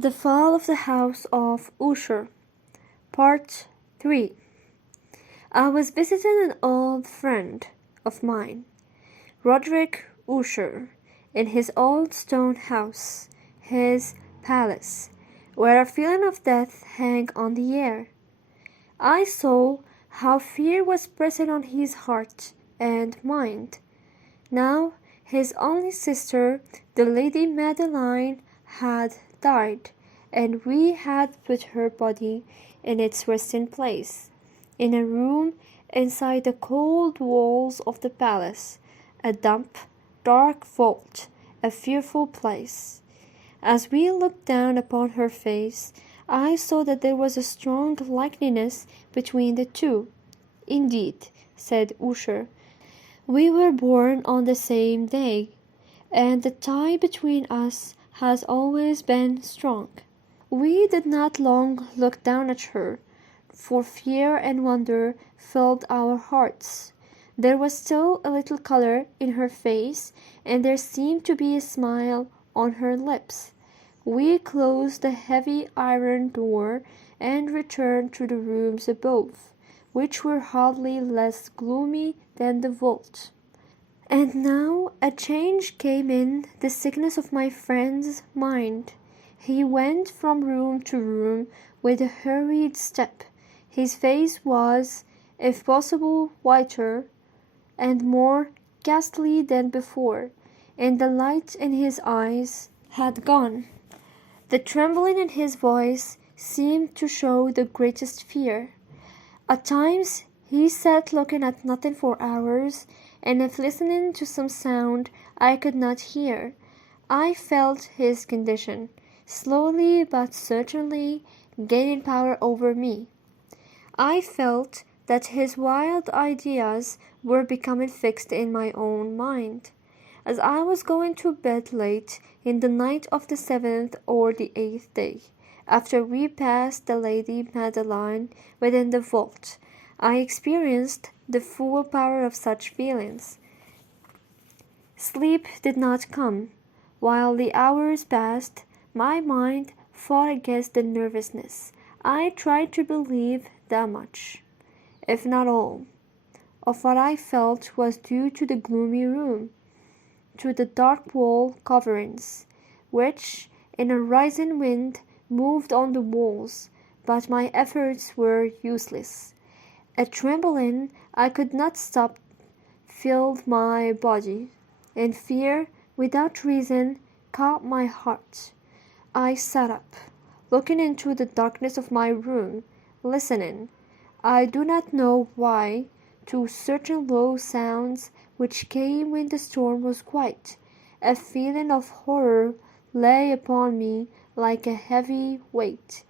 The Fall of the House of Usher, Part 3. I was visiting an old friend of mine, Roderick Usher, in his old stone house, his palace, where a feeling of death hung on the air. I saw how fear was pressing on his heart and mind. Now his only sister, the Lady Madeline, had died, and we had put her body in its resting place, in a room inside the cold walls of the palace, a damp, dark vault, a fearful place. As we looked down upon her face, I saw that there was a strong likeness between the two. Indeed, said Usher, we were born on the same day, and the tie between us has always been strong. We did not long look down at her, for fear and wonder filled our hearts. There was still a little color in her face, and there seemed to be a smile on her lips. We closed the heavy iron door and returned to the rooms above, which were hardly less gloomy than the vault. And now a change came in the sickness of my friend's mind. He went from room to room with a hurried step. His face was, if possible, whiter and more ghastly than before, and the light in his eyes had gone. The trembling in his voice seemed to show the greatest fear. At times he sat looking at nothing for hours, and if listening to some sound I could not hear, I felt his condition, slowly but certainly gaining power over me. I felt that his wild ideas were becoming fixed in my own mind. As I was going to bed late in the night of the 7th or the 8th day, after we passed the Lady Madeline within the vault, I experienced the full power of such feelings. Sleep did not come. While the hours passed, my mind fought against the nervousness. I tried to believe that much, if not all, of what I felt was due to the gloomy room, to the dark wall coverings, which, in a rising wind, moved on the walls, but my efforts were useless. A trembling I could not stop filled my body, and fear, without reason, caught my heart. I sat up, looking into the darkness of my room, listening, I do not know why, to certain low sounds which came when the storm was quiet. A feeling of horror lay upon me like a heavy weight.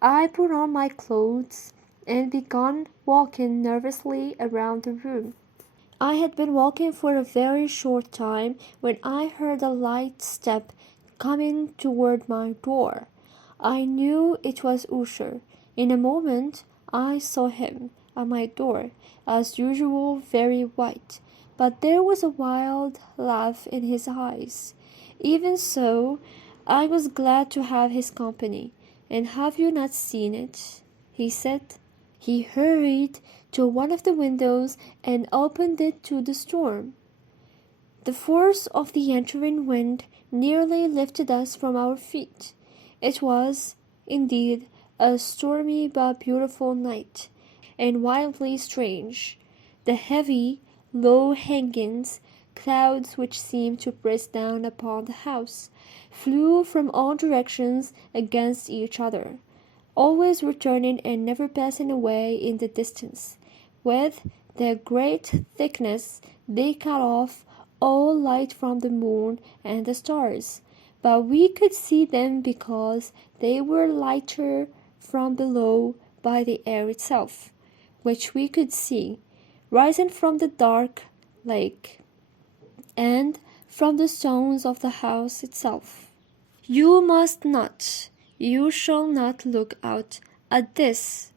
I put on my clothes and began walking nervously around the room. I had been walking for a very short time when I heard a light step coming toward my door. I knew it was Usher. In a moment I saw him at my door, as usual very white, but there was a wild laugh in his eyes. Even so, I was glad to have his company. And have you not seen it? He said. He hurried to one of the windows and opened it to the storm. The force of the entering wind nearly lifted us from our feet. It was, indeed, a stormy but beautiful night, and wildly strange. The heavy, low-hanging clouds which seemed to press down upon the house flew from all directions against each other, always returning and never passing away in the distance. With their great thickness they cut off all light from the moon and the stars, but we could see them because they were lighter from below by the air itself, which we could see, rising from the dark lake, and from the stones of the house itself. You must not, you shall not look out at this,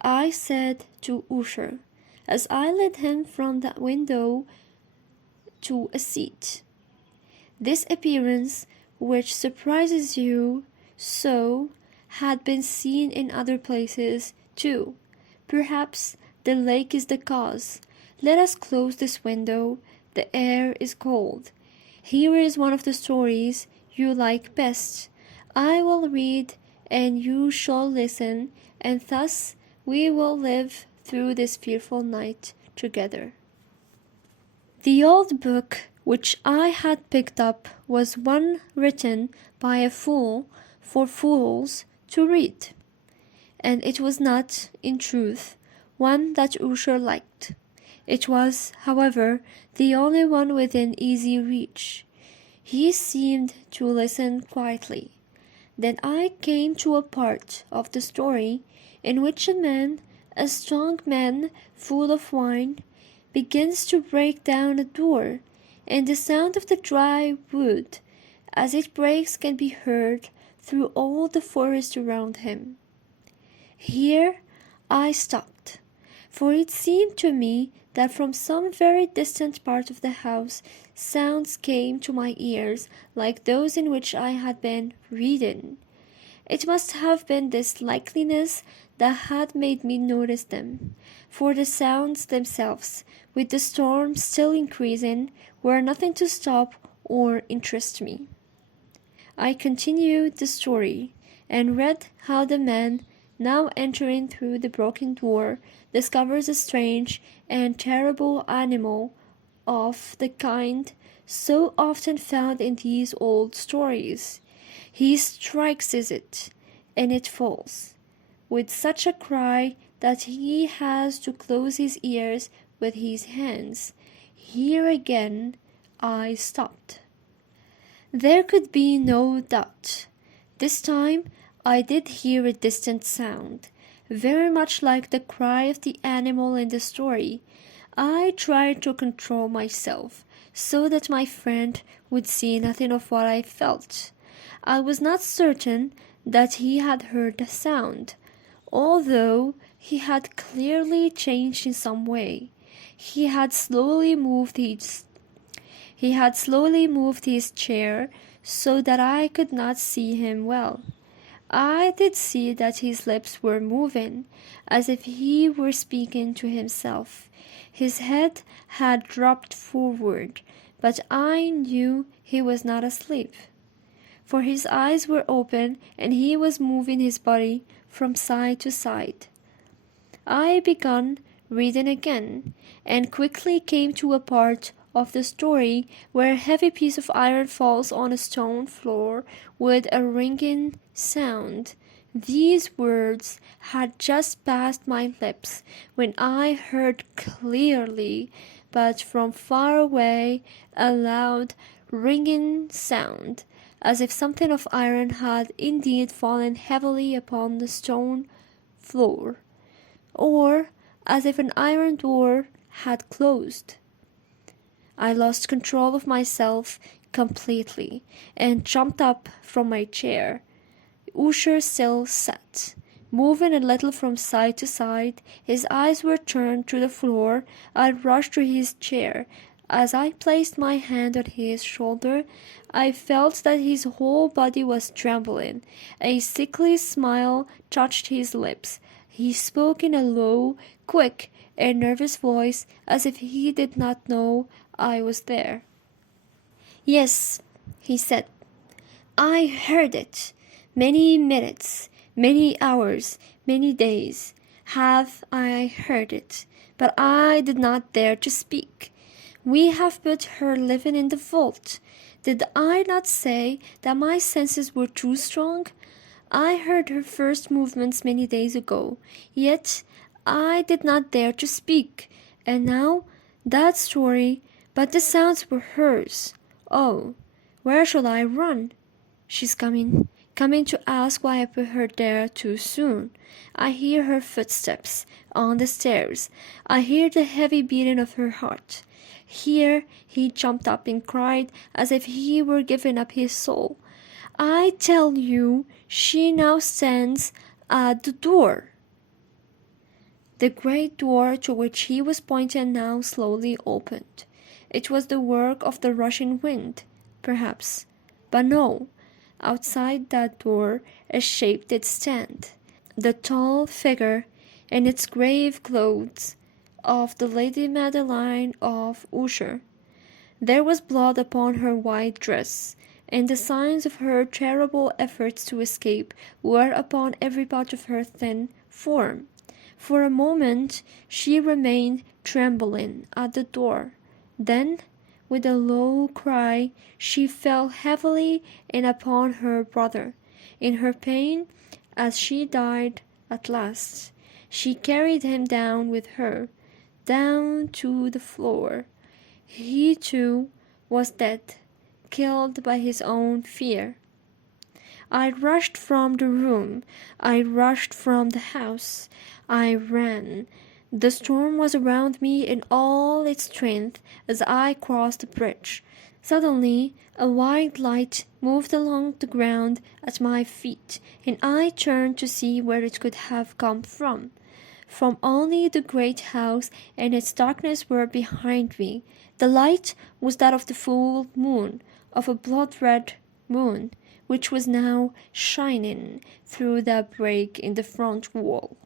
I said to Usher, as I led him from the window to a seat. This appearance, which surprises you so had been seen in other places too. Perhaps the lake is the cause. Let us close this window. The air is cold. Here is one of the stories you like best. I will read and you shall listen, and thus we will live through this fearful night together. The old book which I had picked up was one written by a fool for fools to read, and it was not, in truth, one that Usher liked. It was, however, the only one within easy reach. He seemed to listen quietly. Then I came to a part of the story in which a man, a strong man full of wine, begins to break down a door, and the sound of the dry wood as it breaks can be heard through all the forest around him. Here I stopped, for it seemed to me that from some very distant part of the house sounds came to my ears like those in which I had been reading. It must have been this likeliness that had made me notice them, for the sounds themselves, with the storm still increasing, were nothing to stop or interest me. I continued the story, and read how the man, now entering through the broken door, discovers a strange and terrible animal of the kind so often found in these old stories. He strikes it, and it falls, with such a cry that he has to close his ears with his hands. Here again I stopped. There could be no doubt. This time I did hear a distant sound, very much like the cry of the animal in the story. I tried to control myself, so that my friend would see nothing of what I felt. I was not certain that he had heard the sound, although he had clearly changed in some way. He had slowly moved his chair so that I could not see him well. I did see that his lips were moving, as if he were speaking to himself. His head had dropped forward, but I knew he was not asleep, for his eyes were open and he was moving his body from side to side. I began reading again, and quickly came to a part of the story where a heavy piece of iron falls on a stone floor with a ringing sound. These words had just passed my lips when I heard clearly, but from far away, a loud ringing sound, as if something of iron had indeed fallen heavily upon the stone floor, or as if an iron door had closed. I lost control of myself completely, and jumped up from my chair. Usher still sat, moving a little from side to side. His eyes were turned to the floor. I rushed to his chair. As I placed my hand on his shoulder, I felt that his whole body was trembling. A sickly smile touched his lips. He spoke in a low, quick, and nervous voice, as if he did not know I was there. "Yes," he said, "I heard it. Many minutes, many hours, many days have I heard it, but I did not dare to speak. We have put her living in the vault. Did I not say that my senses were too strong? I heard her first movements many days ago, yet I did not dare to speak. And now that story, but the sounds were hers. Oh, where shall I run? She's coming to ask why I put her there too soon. I hear her footsteps on the stairs. I hear the heavy beating of her heart." Here he jumped up and cried as if he were giving up his soul. "I tell you, she now stands at the door." The great door to which he was pointing now slowly opened. It was the work of the rushing wind, perhaps, but no, outside that door a shape did stand, the tall figure in its grave clothes of the Lady Madeline of Usher. There was blood upon her white dress, and the signs of her terrible efforts to escape were upon every part of her thin form. For a moment she remained trembling at the door. Then, with a low cry, she fell heavily in upon her brother. In her pain, as she died at last, she carried him down with her, down to the floor. He too was dead, killed by his own fear. I rushed from the room. I rushed from the house. I ran. The storm was around me in all its strength as I crossed the bridge. Suddenly, a white light moved along the ground at my feet, and I turned to see where it could have come from. From only the great house and its darkness were behind me. The light was that of the full moon, of a blood-red moon, which was now shining through the break in the front wall.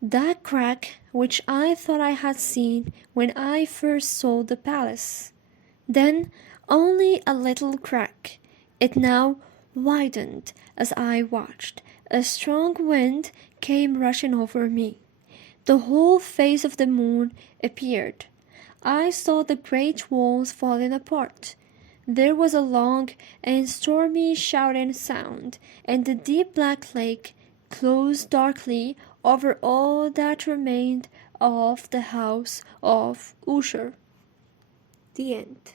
That crack which I thought I had seen when I first saw the palace. Then only a little crack. It now widened as I watched. A strong wind came rushing over me. The whole face of the moon appeared. I saw the great walls falling apart. There was a long and stormy shouting sound, and the deep black lake closed darkly over all that remained of the house of Usher. The end.